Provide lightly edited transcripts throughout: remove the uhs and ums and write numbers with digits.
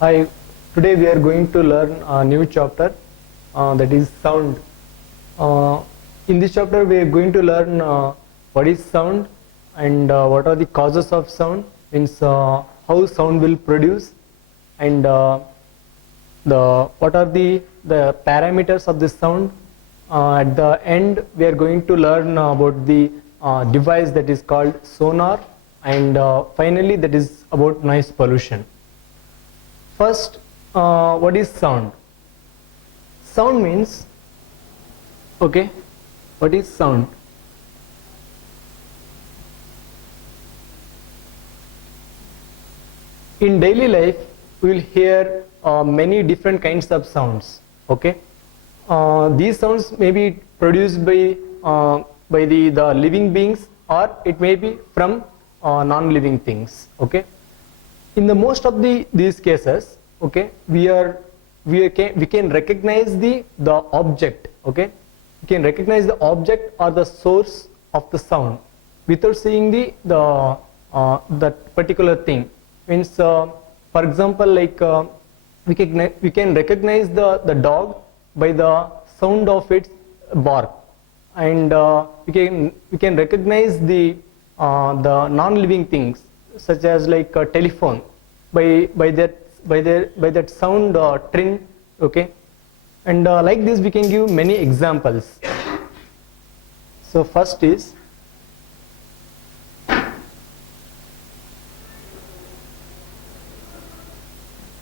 Hi, today we are going to learn a new chapter that is sound. In this chapter we are going to learn what is sound and what are the causes of sound, means how sound will produce, and what are the parameters of the sound. At the end we are going to learn about the device that is called sonar, and finally that is about noise pollution. First, what is sound? Sound means, okay, what is sound? In daily life, we will hear many different kinds of sounds, okay. These sounds may be produced by the living beings, or it may be from non-living things, okay. In the most of these cases, okay, we can recognize the object, okay. We can recognize the object or the source of the sound without seeing that particular thing. Means, for example, like we can recognize the dog by the sound of its bark, and we can recognize the non-living things such as like a telephone by that sound trin, okay. And like this we can give many examples. So first is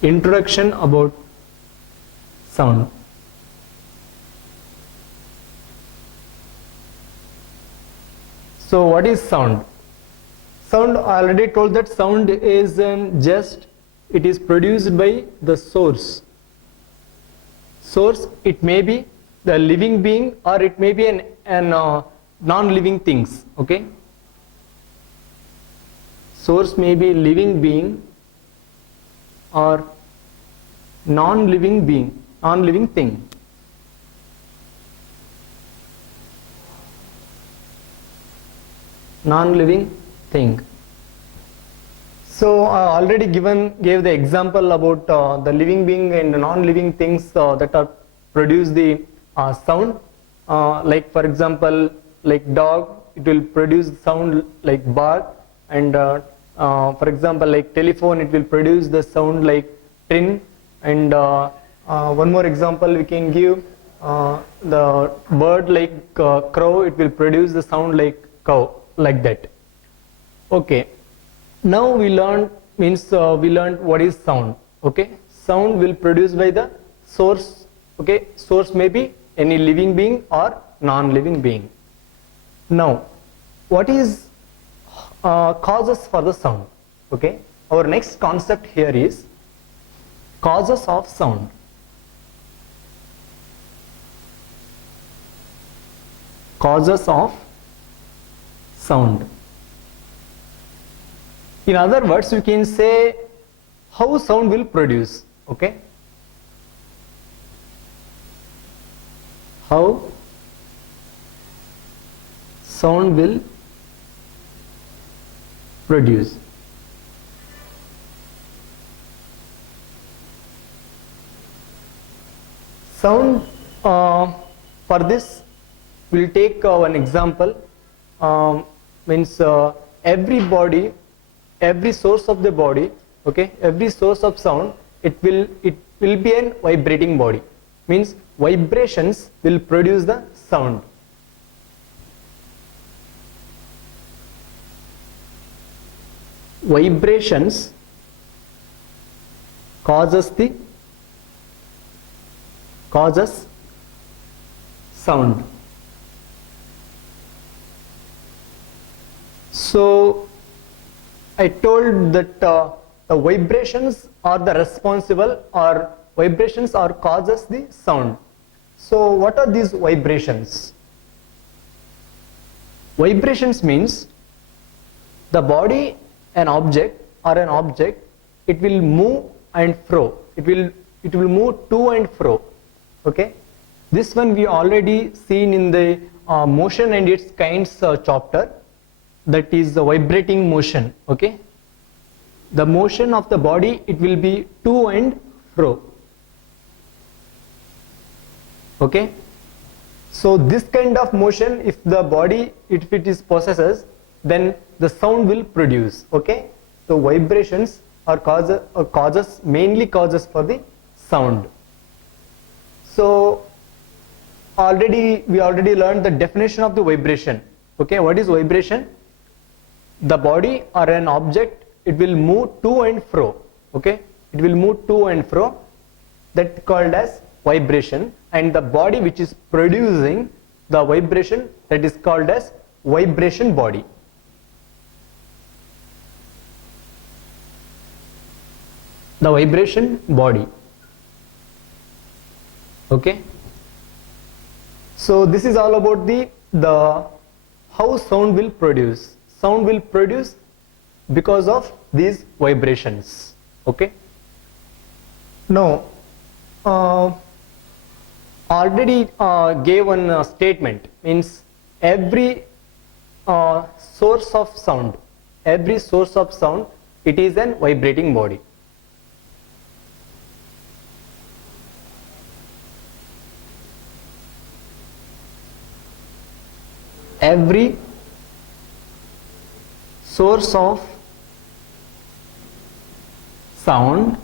introduction about sound. So what is sound? Sound, I already told that sound is it is produced by the source. Source, it may be the living being or it may be an non-living things, okay. Source may be living being or non-living being, non-living thing. Non-living thing. So I already gave the example about the living being and non-living things that are produce the sound. Like for example, like dog, it will produce sound like bark, and for example, like telephone, it will produce the sound like tin. And one more example we can give, the bird like crow, it will produce the sound like cow, like that. Okay. Now we learned what is sound, okay. Sound will produce by the source, okay. Source may be any living being or non-living being. Now what is causes for the sound, okay. Our next concept here is causes of sound. Causes of sound. In other words, we can say how sound will produce, okay. How sound will produce. Sound, for this we will take one example. Means every source of the body, okay, every source of sound, it will be a vibrating body. Means vibrations will produce the sound. Vibrations causes sound. So I told that the vibrations are the responsible, or vibrations are causes the sound. So what are these vibrations? Vibrations means the body, an object, it will move and fro. It will move to and fro, okay. This one we already seen in the motion and its kinds chapter, that is the vibrating motion, okay. the motion of the body, it will be to and fro. Okay, so this kind of motion, if the body, if it is possesses, then the sound will produce. Okay, so vibrations are causes mainly causes for the sound. So we already learned the definition of the vibration. Okay, what is vibration? The body or an object, it will move to and fro. Okay, it will move to and fro, that called as vibration, and the body which is producing the vibration, that is called as vibration body. The vibration body. Okay, so this is all about the how sound will produce. Sound will produce because of these vibrations. Okay, now already gave one statement, means every source of sound, it is an vibrating body. Every source of sound,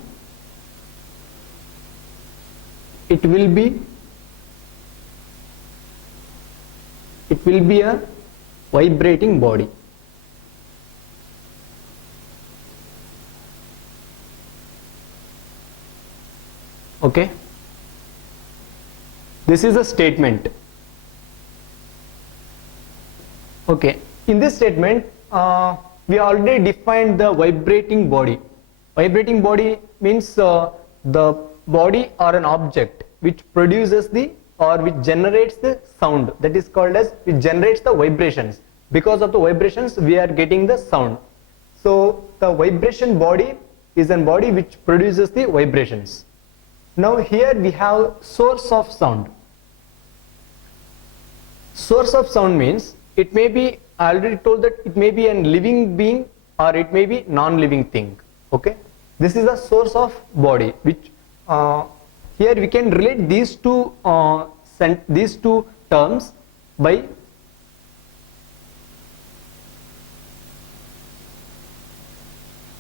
it will be a vibrating body. Okay, this is a statement. Okay, in this statement we already defined the vibrating body. Vibrating body means the body or an object which produces which generates the sound, that is called as, it generates the vibrations. Because of the vibrations we are getting the sound. So the vibration body is a body which produces the vibrations. Now here we have source of sound. Source of sound means it may be, I already told that it may be a living being or it may be non-living thing. Okay, this is the source of body, which here we can relate these two terms by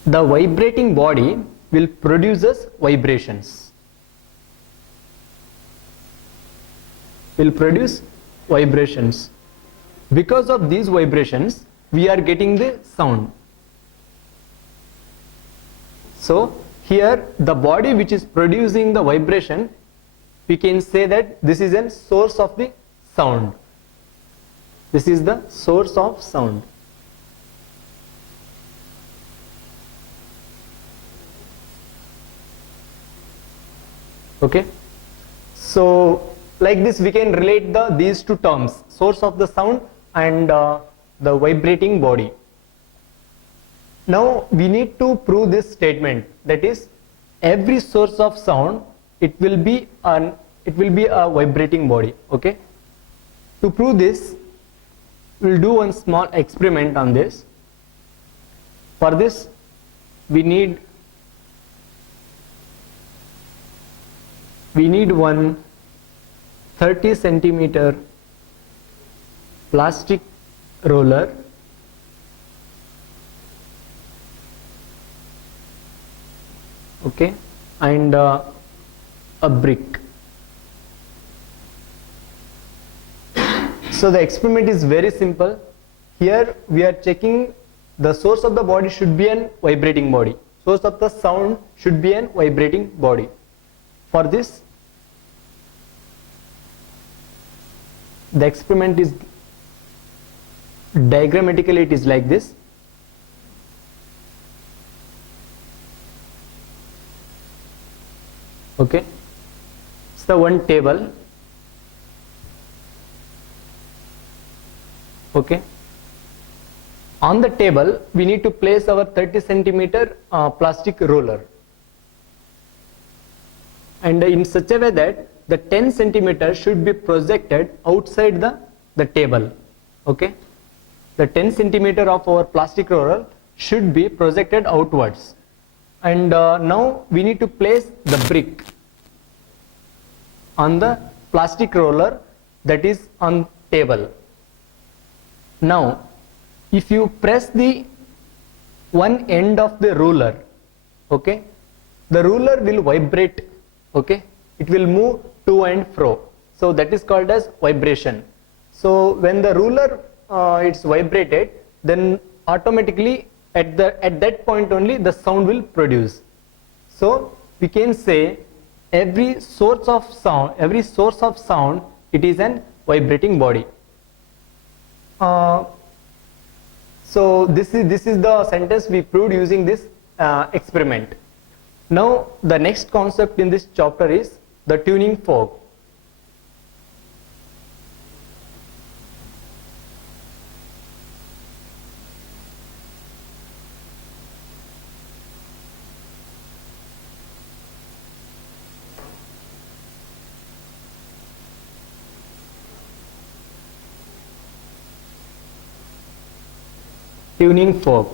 the vibrating body will produces vibrations. Will produce vibrations. Because of these vibrations, we are getting the sound. So here the body which is producing the vibration, we can say that this is a source of the sound. This is the source of sound. Okay, so like this we can relate these two terms, source of the sound and the vibrating body. Now we need to prove this statement, that is every source of sound, it will be a vibrating body. Okay, to prove this we'll do one small experiment on this. For this we need one 30 centimeter plastic roller, okay, and a brick. So the experiment is very simple. Here we are checking the source of the body should be a vibrating body. Source of the sound should be a vibrating body. For this, the experiment is diagrammatically, it is like this. Okay, it's the one table. Okay, on the table we need to place our 30 centimeter plastic roller, and in such a way that the 10 centimeter should be projected outside the table. Okay, the 10 centimeter of our plastic roller should be projected outwards. And now we need to place the brick on the plastic roller that is on table. Now if you press the one end of the ruler, okay, the ruler will vibrate, okay, it will move to and fro, so that is called as vibration. So when the ruler it's vibrated, then automatically at that point only the sound will produce. So we can say every source of sound it is an vibrating body. So this is the sentence we proved using this experiment. Now the next concept in this chapter is the tuning fork. Tuning fork.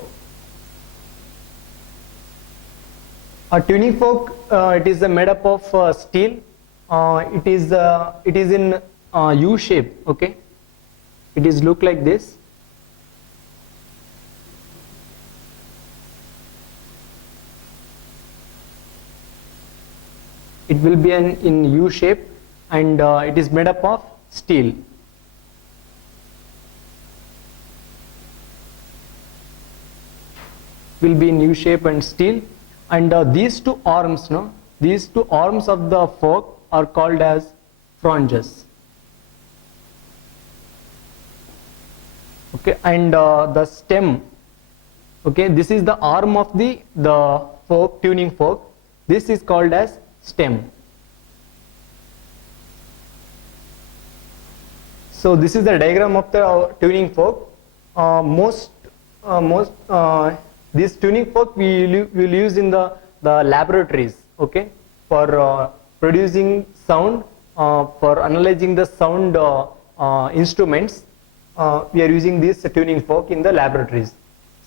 A tuning fork, it is made up of steel. It is in U shape. Okay, it is look like this. It will be in U shape, and it is made up of steel. Will be in U shape and steel, and these two arms, these two arms of the fork are called as flanges. Okay, and the stem, okay, this is the arm of the fork, tuning fork. This is called as stem. So this is the diagram of the tuning fork. This tuning fork we will use in the laboratories, okay, for producing sound, for analyzing the sound instruments. We are using this tuning fork in the laboratories.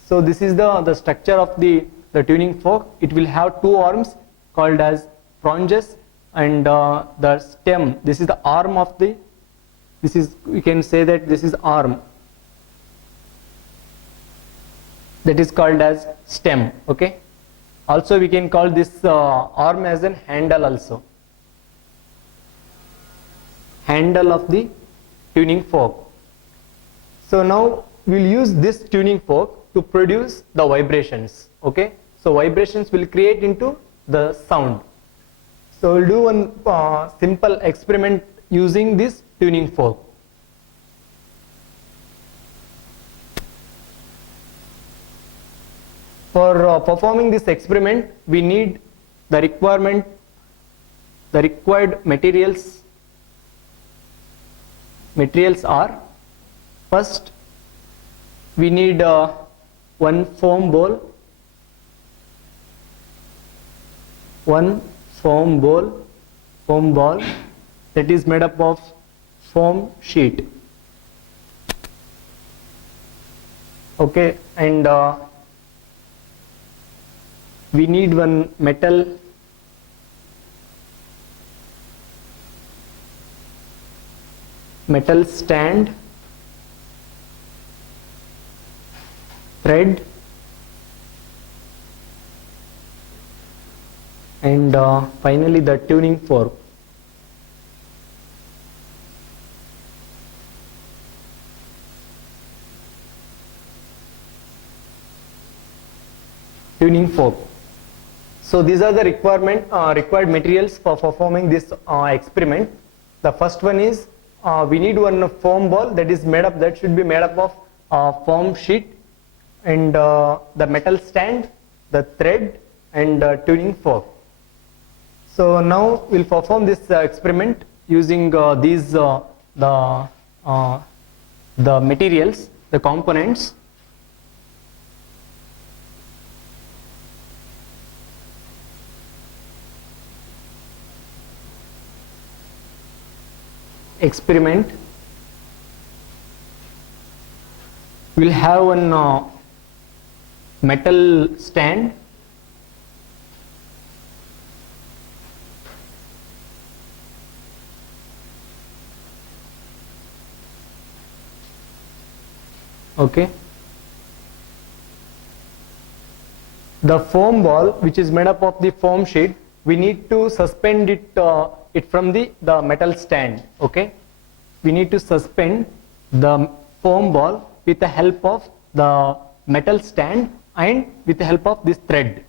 So this is the structure of the tuning fork. It will have two arms called as flanges, and the stem, this is the arm of the, this is, we can say that this is arm, that is called as stem. Okay, also we can call this arm as an handle also, handle of the tuning fork. So now we'll use this tuning fork to produce the vibrations. Okay, so vibrations will create into the sound. So we'll do one simple experiment using this tuning fork. For performing this experiment, we need the required materials. Materials are, first we need one foam ball, foam ball that is made up of foam sheet. Okay, and we need one metal stand, thread, and finally the tuning fork. Tuning fork. So these are the required materials for performing this experiment. The first one is we need one foam ball that should be made up of foam sheet, and the metal stand, the thread, and tuning fork. So now we'll perform this experiment using these the materials, the components. Experiment. We'll have one metal stand, okay. The foam ball, which is made up of the foam sheet, we need to suspend it from the metal stand, okay. We need to suspend the foam ball with the help of the metal stand and with the help of this thread.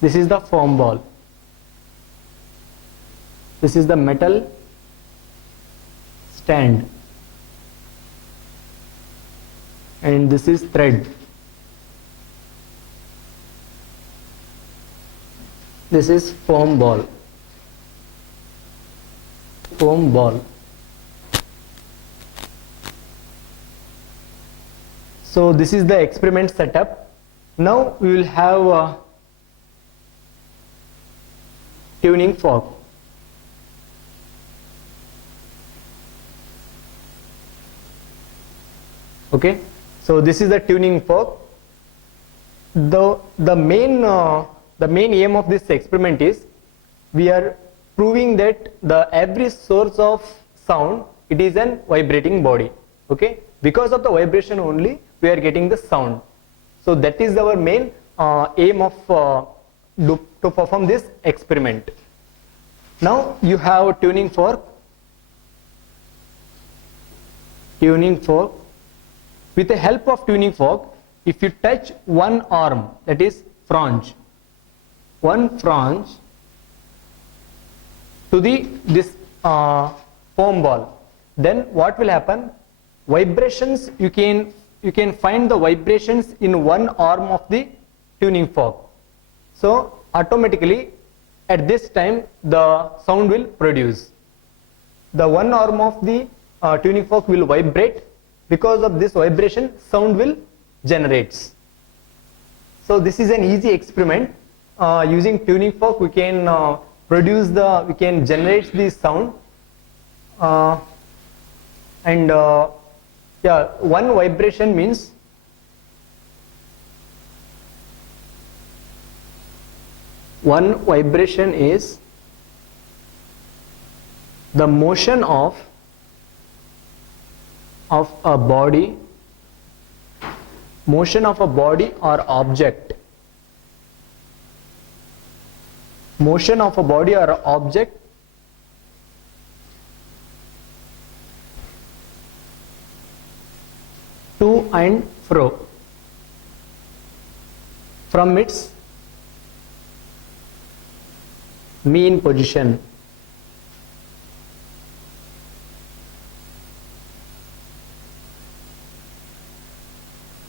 This is the foam ball. This is the metal stand, and this is thread. This is foam ball. Foam ball. So this is the experiment setup. Now we will have a tuning fork. Okay. So this is the tuning fork. The main aim of this experiment is we are proving that every source of sound, it is an vibrating body, okay. Because of the vibration only we are getting the sound. So that is our main aim of to perform this experiment. Now you have a tuning fork. Tuning fork. With the help of tuning fork, if you touch one arm, that is flange, one flange to this foam ball, then what will happen? Vibrations, you can find the vibrations in one arm of the tuning fork. So automatically at this time the sound will produce. The one arm of the tuning fork will vibrate. Because of this vibration, sound will generates. So this is an easy experiment. Using tuning fork, we can we can generate the sound, and yeah, one vibration means is the motion of a body, or object, motion of a body or object to and fro from its mean position.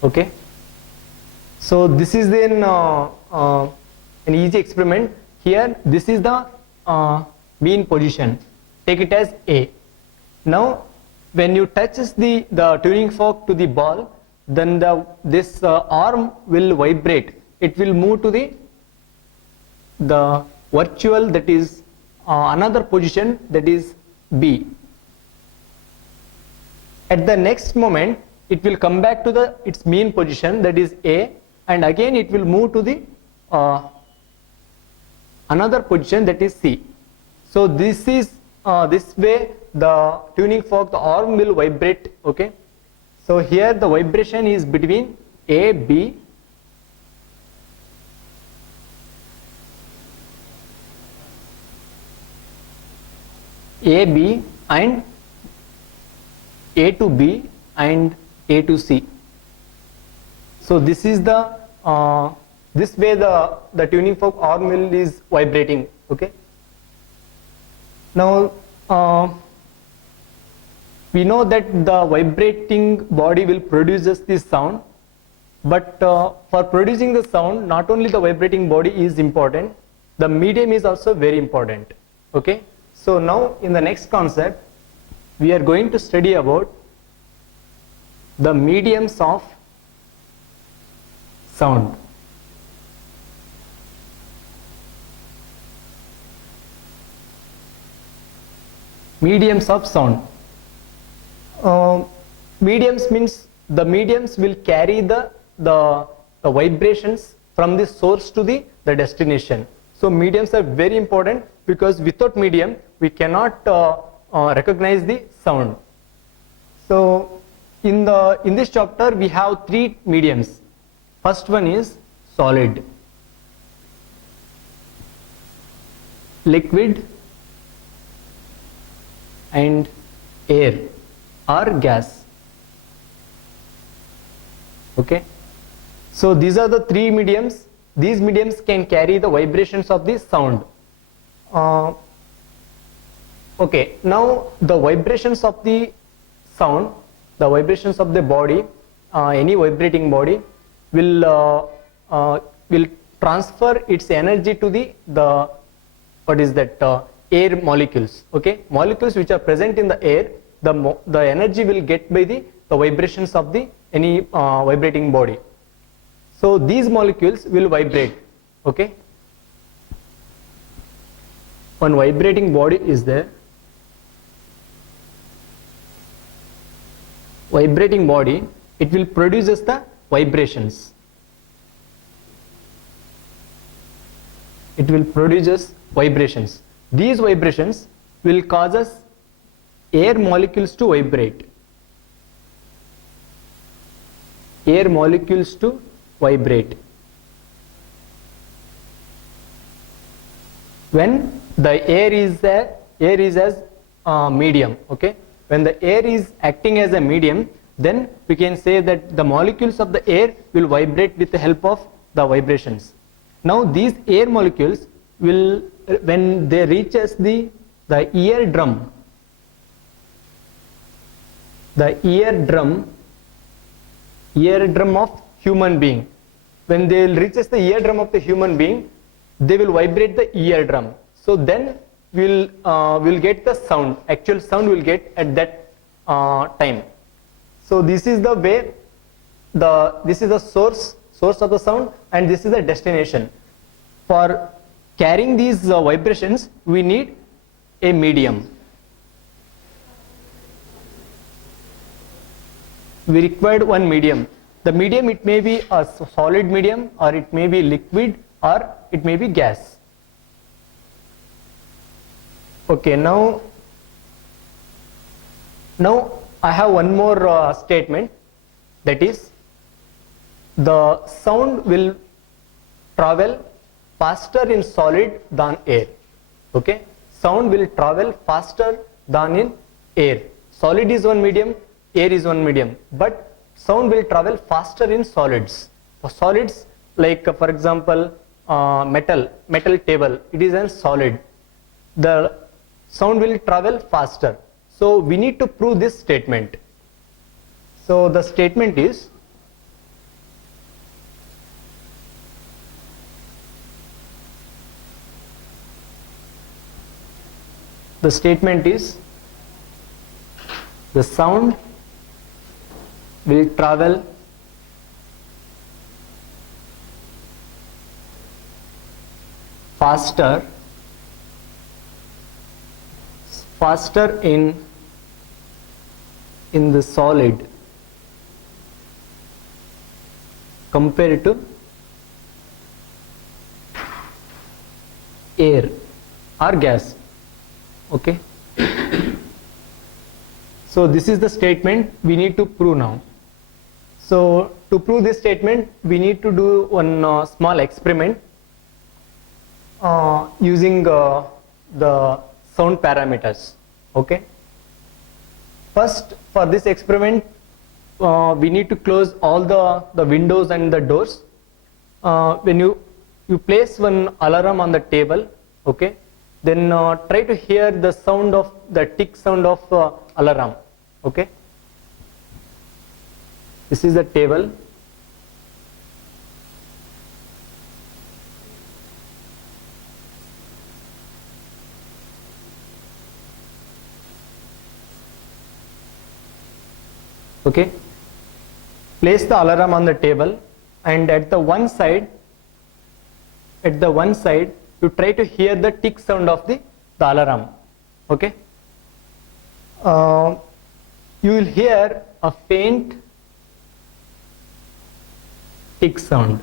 Okay, so this is then an easy experiment. Here this is the mean position, take it as A. Now when you touch the tuning fork to the ball, then this arm will vibrate. It will move to the virtual, that is another position, that is B. At the next moment it will come back to its mean position, that is A, and again it will move to the another position, that is C. So this is this way the tuning fork, the arm will vibrate. Okay, so here the vibration is between A, B, and A to B and A to C. So this is the this way the tuning fork arm will is vibrating. Okay, now we know that the vibrating body will produce this sound, but for producing the sound, not only the vibrating body is important, the medium is also very important. Okay, so now in the next concept we are going to study about the mediums of sound. Mediums of sound. Mediums means the mediums will carry the the vibrations from the source to the destination. So mediums are very important, because without medium we cannot recognize the sound. So in this chapter we have three mediums. First one is solid, liquid, and air or gas. Okay, so these are the three mediums. These mediums can carry the vibrations of the sound. Okay, now the vibrations of the sound, the vibrations of the body, any vibrating body will transfer its energy to the what is that, air molecules. Okay, molecules which are present in the air, the energy will get by the vibrations of the any vibrating body. So these molecules will vibrate. Okay, one vibrating body is there. Vibrating body, it will produces the vibrations. It will produces vibrations. These vibrations will cause us air molecules to vibrate. Air molecules to vibrate. When the air is as medium. Okay, when the air is acting as a medium, then we can say that the molecules of the air will vibrate with the help of the vibrations. Now these air molecules will, when they reaches the eardrum, eardrum of human being, when they reaches the eardrum of the human being, they will vibrate the eardrum. So then we'll get the sound, actual sound will get at that time. So this is the way, this is the source of the sound, and this is the destination. For carrying these vibrations, we need a medium. We required one medium. The medium, it may be a solid medium, or it may be liquid, or it may be gas. Okay, now I have one more statement, that is, the sound will travel faster in solid than air. Okay, sound will travel faster than in air. Solid is one medium, air is one medium, but sound will travel faster in solids. For solids, like for example, metal table, it is a solid. The sound will travel faster. So we need to prove this statement. So the statement is, the sound will travel faster in the solid compared to air or gas. Okay, so this is the statement we need to prove now. So to prove this statement, we need to do one small experiment using the sound parameters. Okay, first, for this experiment, we need to close all the windows and the doors. When you place one alarm on the table, okay, then try to hear the sound of the tick sound of alarm. Okay, this is the table. Okay, place the alarm on the table, and at the one side you try to hear the tick sound of the alarm. Okay, you will hear a faint tick sound.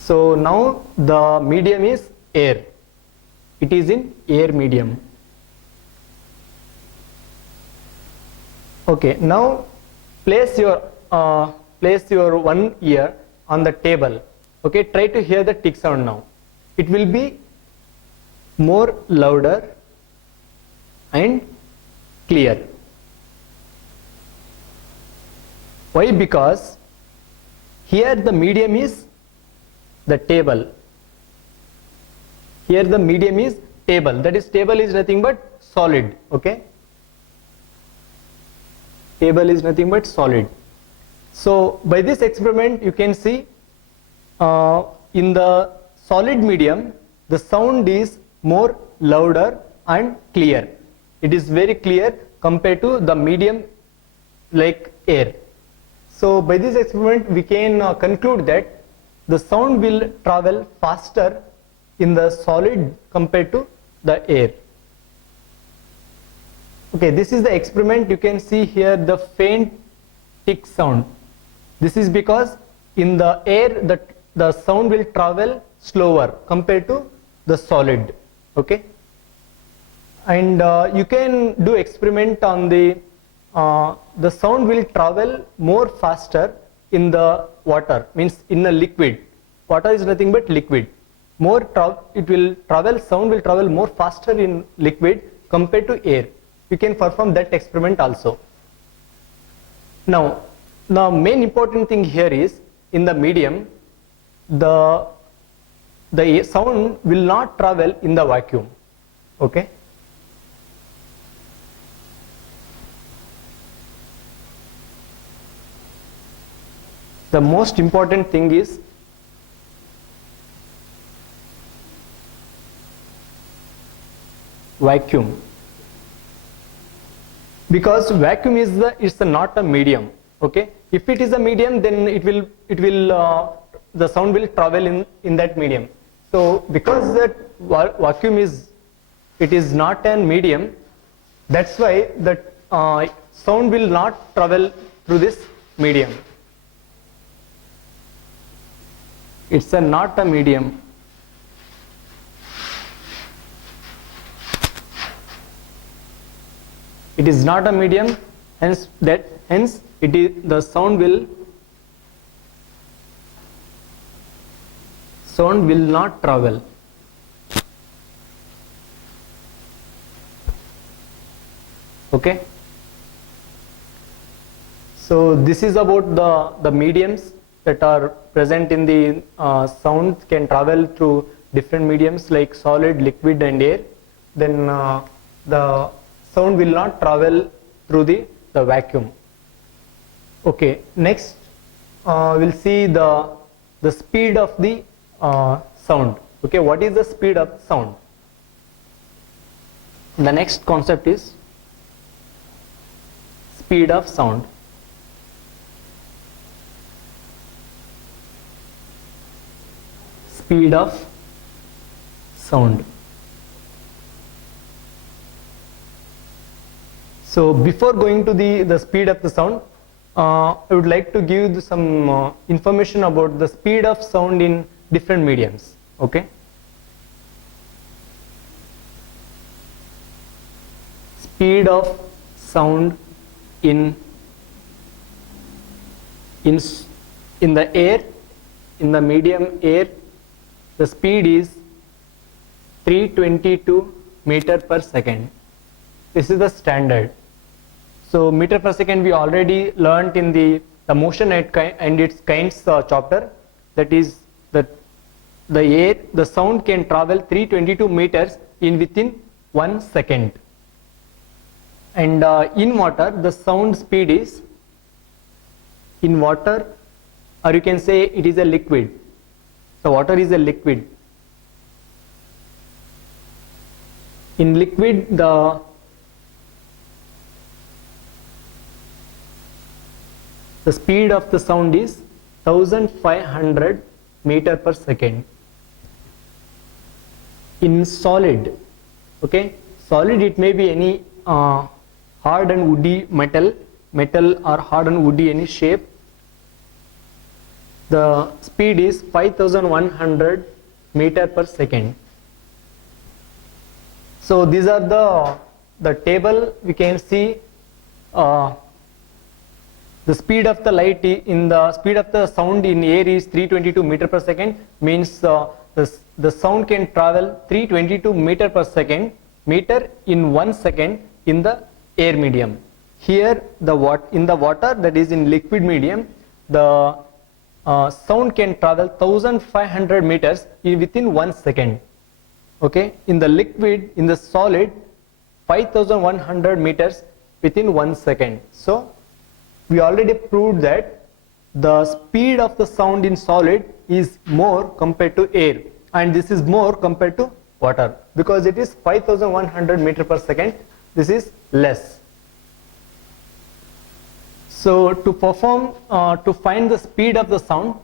So now the medium is air. It is in air medium. Okay, now place your one ear on the table. Okay, try to hear the tick sound now. It will be more louder and clear. Why? Because here the medium is the table. Here the medium is table. That is, table is nothing but solid. Okay, table is nothing but solid. So by this experiment you can see in the solid medium the sound is more louder and clear. It is very clear compared to the medium like air. So by this experiment we can conclude that the sound will travel faster in the solid compared to the air. Okay, this is the experiment. You can see here the faint tick sound. This is because in the air the sound will travel slower compared to the solid. Okay, and you can do experiment on the sound will travel more faster in the water, means in a liquid. Water is nothing but liquid. Sound will travel more faster in liquid compared to air. You can perform that experiment also. Now the main important thing here is in the medium the sound will not travel in the vacuum. Okay, the most important thing is vacuum, because vacuum is not a medium. Okay, if it is a medium then the sound will travel in that medium. So because that vacuum is not a medium, that's why the sound will not travel through this medium. It's not a medium. It is not a medium, hence the sound will not travel. Okay, so this is about the mediums that are present in the sound can travel through different mediums like solid, liquid and air. Then the sound will not travel through the vacuum. Okay, next we'll see the speed of the sound. Okay, what is the speed of sound? The next concept is speed of sound. Speed of sound. So before going to the speed of the sound, I would like to give some information about the speed of sound in different mediums. Okay, speed of sound in the air, in the medium air, the speed is 322 meter per second. This is the standard. So meter per second we already learnt in the motion and its kinds chapter. That is the sound can travel 322 meters within 1 second. And in water the sound speed is, in water, or you can say it is a liquid. So water is a liquid. In liquid the speed of the sound is 1500 meter per second. In solid, okay, solid it may be any hard and woody metal, metal or hardened woody, any shape. The speed is 5100 meter per second. So these are the table. We can see the speed of the light in the speed of the sound in air is 322 meter per second, means the sound can travel 322 meter per second meter in 1 second in the air medium. Here in the water, that is in liquid medium, the sound can travel 1500 meters within 1 second. Okay, in the liquid, in the solid, 5100 meters within 1 second. So we already proved that the speed of the sound in solid is more compared to air, and this is more compared to water, because it is 5100 meter per second. This is less. So to find the speed of the sound,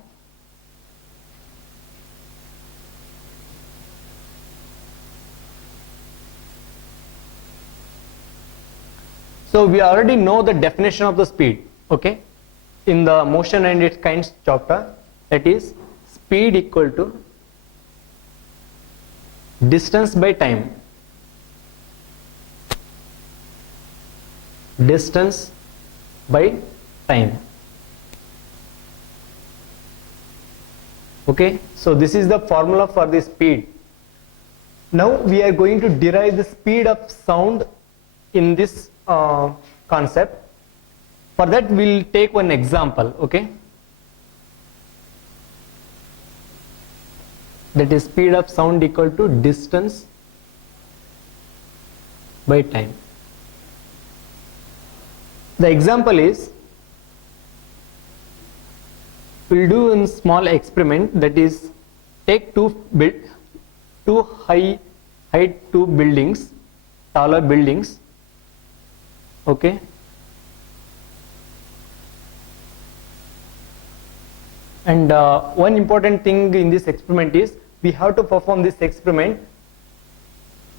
so we already know the definition of the speed, okay, in the motion and its kinds chapter, that is speed equal to distance by time. Distance by time. Okay, so this is the formula for the speed. Now we are going to derive the speed of sound in this concept. For that we'll take one example, okay, that is speed of sound equal to distance by time. The example is, we'll do a small experiment, that is take two buildings, taller buildings, okay, and one important thing in this experiment is we have to perform this experiment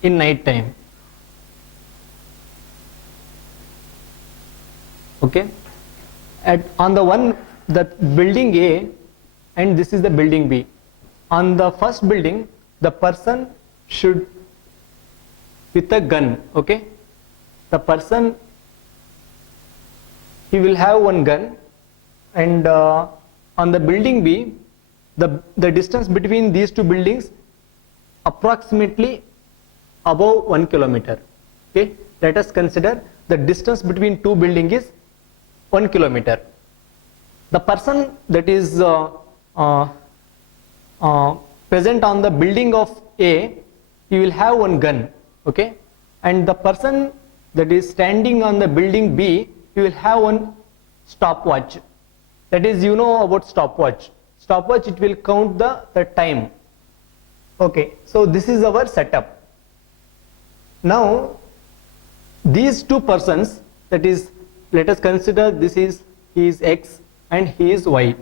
in night time. Okay, on the building A, and this is the building B. On the first building, the person should, with a gun, okay, the person, he will have one gun, and on the building B, the distance between these two buildings approximately above 1 kilometer. Okay, let us consider the distance between two buildings is 1 kilometer. The person that is present on the building of A, he will have one gun, okay, and the person that is standing on the building B, he will have one stopwatch. That is, you know about stopwatch. Stopwatch, it will count the time. Okay, so this is our setup. Now these two persons, that is, let us consider he is X and he is Y.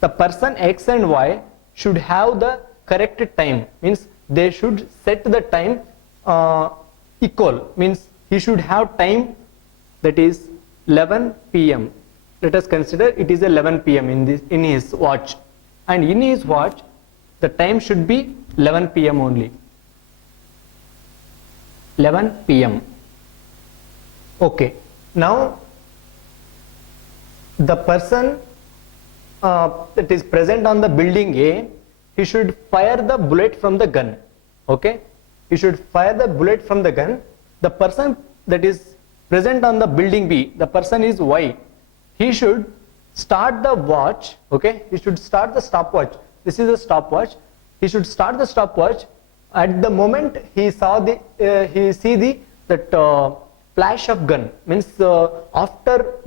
The person X and Y should have the correct time, means they should set the time equal, means he should have time, that is 11 p.m. Let us consider it is 11 p.m. in his watch, and in his watch the time should be 11 p.m. only. 11 p.m. Okay, now the person that is present on the building A, he should fire the bullet from the gun. Okay, he should fire the bullet from the gun. The person that is present on the building B, the person is Y, he should start the watch. Okay, he should start the stopwatch. This is a stopwatch. He should start the stopwatch at the moment he saw that flash of gun, means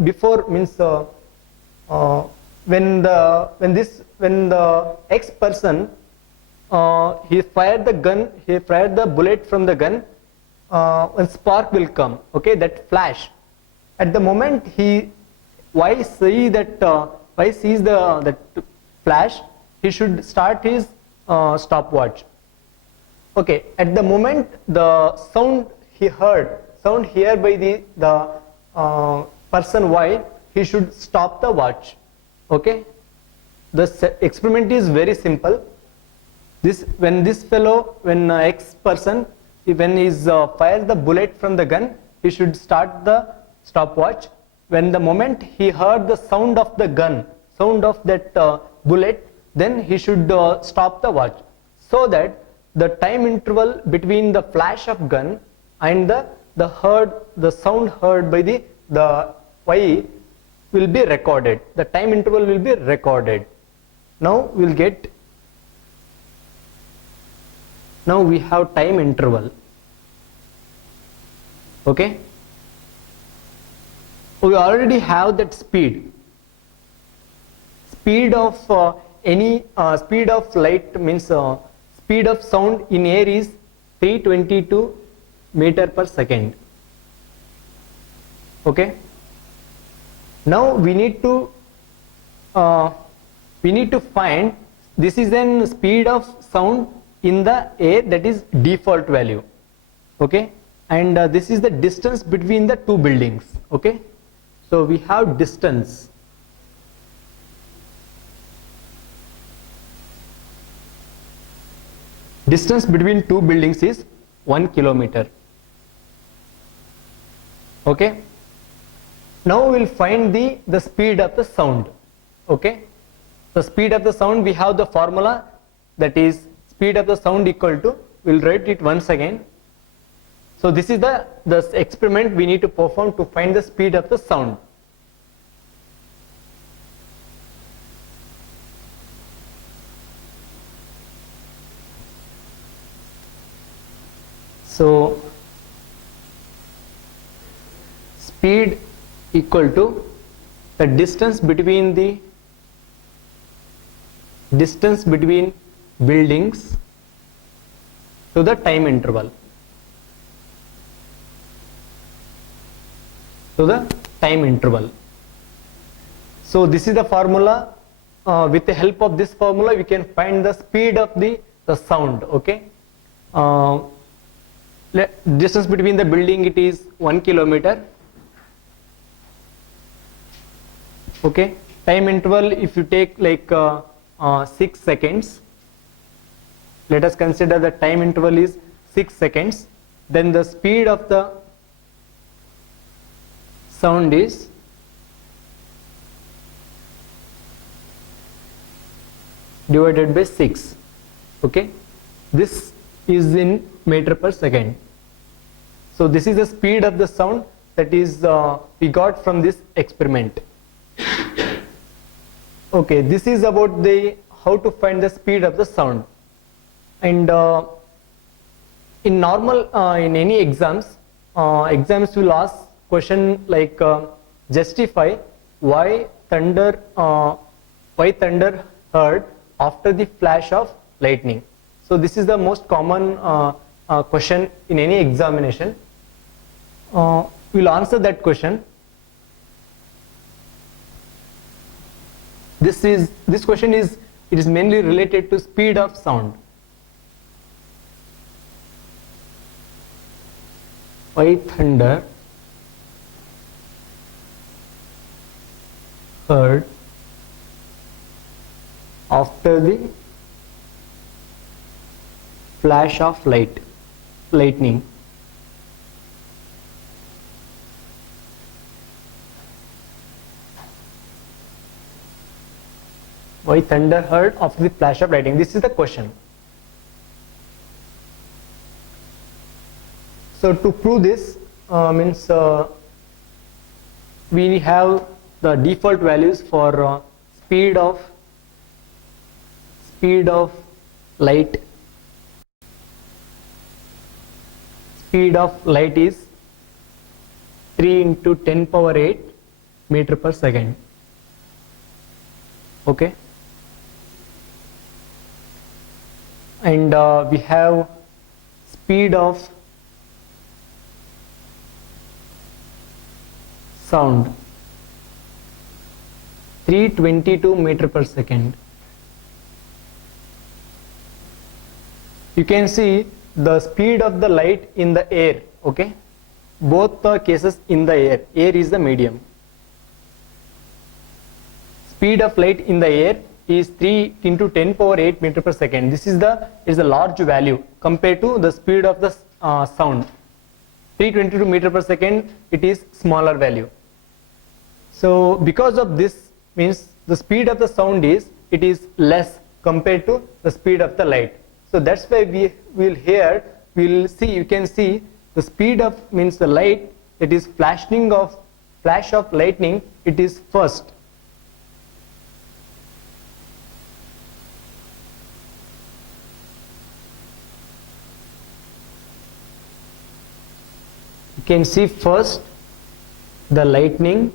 before, means when the X person he fired the bullet from the gun, one spark will come, okay, that flash. At the moment Y sees that flash, he should start his stopwatch. Okay, at the moment the sound here by the person Y, he should stop the watch. Okay, the experiment is very simple. When X person, when he fires the bullet from the gun, he should start the stopwatch. When the moment he heard the sound of the gun, sound of that bullet, then he should stop the watch, so that the time interval between the flash of gun and the sound heard by the Y will be recorded. The time interval will be recorded. Now we have time interval. Okay, we already have that speed of speed of light, means speed of sound in air is 322 meter per second. Okay, now we need to find, this is an speed of sound in the air, that is default value. Okay, and this is the distance between the two buildings. Okay, so we have distance. Distance between two buildings is 1 kilometer. Okay, now we will find the speed of the sound. Okay, the speed of the sound, we have the formula, that is speed of the sound equal to, we will write it once again. So this is the experiment we need to perform to find the speed of the sound. So speed equal to the distance between buildings to the time interval. So this is the formula. With the help of this formula, we can find the speed of the sound. Okay, distance between the building, it is 1 kilometer. Okay, time interval, if you take like 6 seconds, let us consider the time interval is 6 seconds, then the speed of the sound is divided by 6. Okay, this is in meter per second. So this is the speed of the sound that is we got from this experiment. Okay, this is about how to find the speed of the sound. And in normal in any exams will ask question like justify why thunder heard after the flash of lightning. So this is the most common question in any examination. We'll answer that question. This question is mainly related to speed of sound. Why thunder heard after the flash of lightning? Why thunder heard after the flash of lightning? This is the question. So to prove this, we have the default values for speed of light. Speed of light is 3 into 10 power 8 meter per second. Okay, and we have speed of sound 322 meter per second. You can see the speed of the light in the air. Okay, both the cases in the air is the medium. speed of light in the air is 3 into 10 power 8 meter per second. This is a large value compared to the speed of the sound. 322 meter per second, it is smaller value. So because of this, means the speed of the sound is less compared to the speed of the light. So that's why we will here you can see the speed of, means the light, that is flash of lightning, it is first. You can see first the lightning,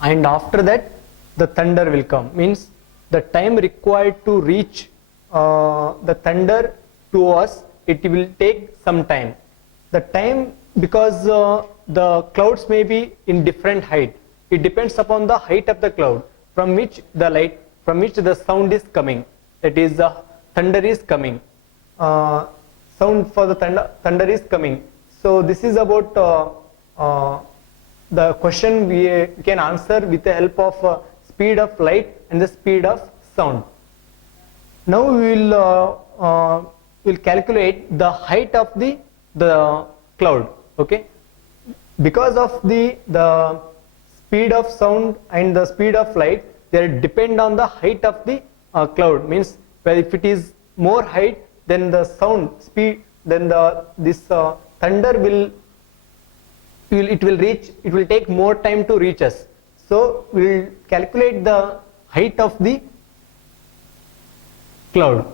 and after that the thunder will come. Means the time required to reach the thunder to us, it will take some time. The time, because the clouds may be in different height. It depends upon the height of the cloud from which the sound is coming. That is, the thunder is coming. Sound for the thunder is coming. So this is about the question we can answer with the help of speed of light and the speed of sound. Now we will calculate the height of the cloud. Okay, because of the speed of sound and the speed of light, they depend on the height of the cloud. Means, well, if it is more height, then the sound speed, then this thunder will take more time to reach us. So we will calculate the height of the cloud.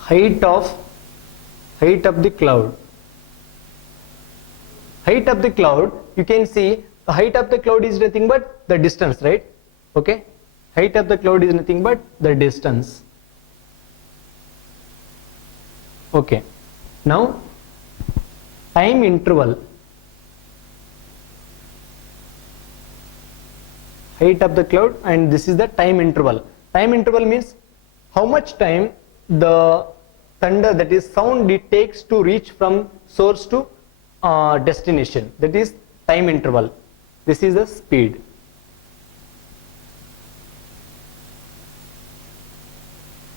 Height of the cloud. Height of the cloud, you can see the height of the cloud is nothing but the distance, right? Okay, height of the cloud is nothing but the distance. Okay, now time interval. Height of the cloud, and this is the time interval. Time interval means how much time the thunder, that is sound, it takes to reach from source to destination. That is time interval. This is the speed.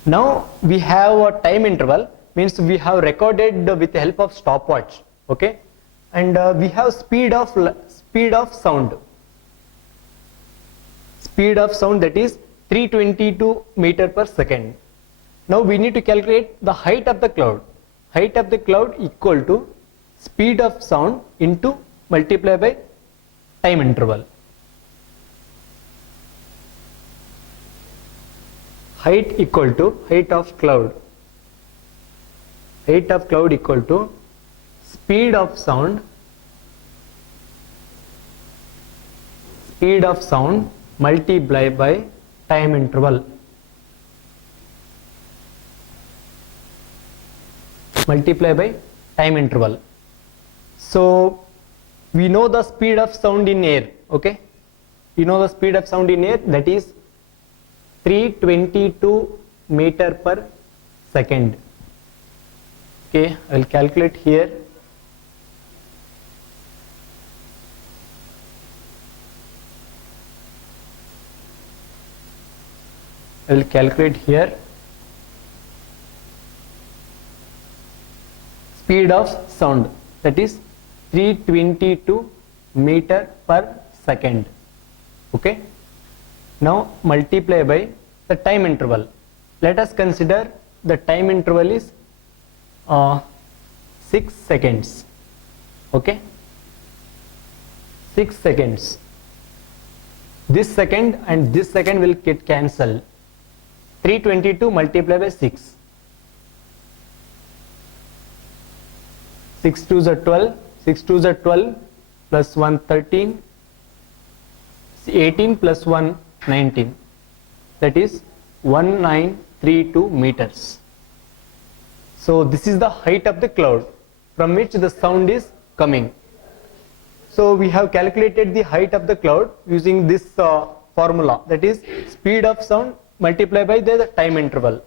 Now we have a time interval, means we have recorded with the help of stopwatch. Okay, and we have speed of sound. Speed of sound, that is 322 meter per second. Now we need to calculate the height of the cloud. Height of the cloud equal to speed of sound into multiply by time interval. Height equal to height of cloud. Height of cloud equal to speed of sound. Speed of sound multiply by time interval. Multiply by time interval. So we know the speed of sound in air. Okay, you know the speed of sound in air, that is 322 meter per second. Okay, I will calculate here. I will calculate here. Speed of sound, that is 322 meter per second. Okay, now multiply by the time interval. Let us consider the time interval is 6 seconds. Okay, 6 seconds. This second and this second will get cancelled. 322 multiplied by 6. 6 2s are 12, 6 2s are 12, plus 1 13, 18 plus 1 19, that is 1932 meters. So this is the height of the cloud from which the sound is coming. So we have calculated the height of the cloud using this formula, that is speed of sound multiply by the time interval.